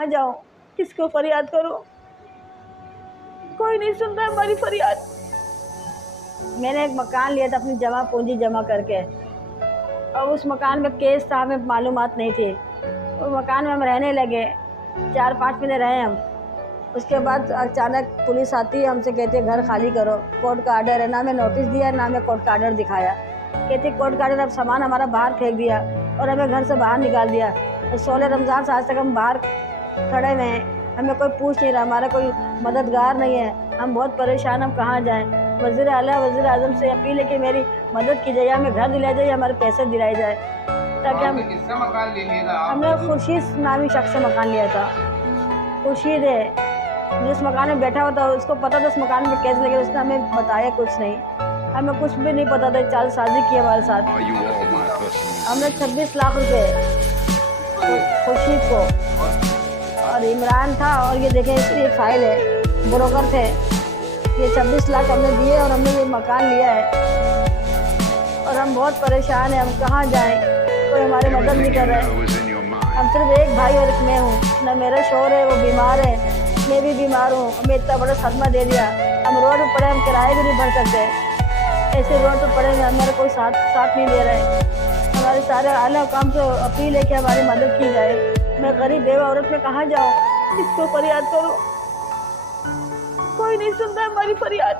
आ जाओ, किसको फरियाद करूं? कोई नहीं सुन रहा हमारी फरियाद। मैंने एक मकान लिया था अपनी जमा पूंजी जमा करके, और उस मकान में केस था, हमें मालूमात नहीं थी। उस मकान में हम रहने लगे, 4-5 महीने रहे हम। उसके बाद अचानक पुलिस आती है, हमसे कहती है घर खाली करो, कोर्ट का आर्डर है। ना मैं नोटिस दिया, ना मैं कोर्ट का आर्डर दिखाया। कहती कोर्ट का आर्डर, अब सामान हमारा बाहर फेंक दिया और हमें घर से बाहर निकाल दिया। 16 रमज़ान से आज तक हम बाहर खड़े हुए हैं, हमें कोई पूछ नहीं रहा, हमारा कोई मददगार नहीं है। हम बहुत परेशान, हम कहाँ जाएँ? वज़ीर आला वज़ीर आज़म से अपील है कि मेरी मदद की जाए, हमें घर दिलाया जाए, हमारे पैसे दिलाए जाए, ताकि हम। किससे मकान ले लिया था? हमने खुर्शीद नामी शख्स से मकान लिया था। खुर्शीद है जिस मकान में बैठा हुआ था, उसको पता था उस मकान में कैसे लगे, उसने हमें बताया कुछ नहीं, हमें कुछ भी नहीं पता था। चालसाजी की हमारे साथ। हमने 26 लाख रुपए खुर्शीद को, और इमरान था, और ये देखें इसकी फाइल है, ब्रोकर थे। ये 26 लाख हमने दिए और हमने ये मकान लिया है, और हम बहुत परेशान हैं, हम कहाँ जाएं? कोई हमारी मदद नहीं कर रहा है। हम सिर्फ एक भाई और एक मैं हूँ, ना मेरा शौहर है, वो बीमार है, मैं भी बीमार हूँ। हमें इतना बड़ा सदमा दे दिया, हम रोड पर पड़े, हम किराए भी नहीं भर सकते। ऐसे रोड पर पड़े हैं, हमारा कोई साथ नहीं दे रहा है। हमारे सारे आला काम से अपील है कि हमारी मदद की जाए। मैं गरीब बेवा औरत में कहाँ जाऊँ? किसको फरियाद करूँ? कोई नहीं सुन रहा हमारी फरियाद।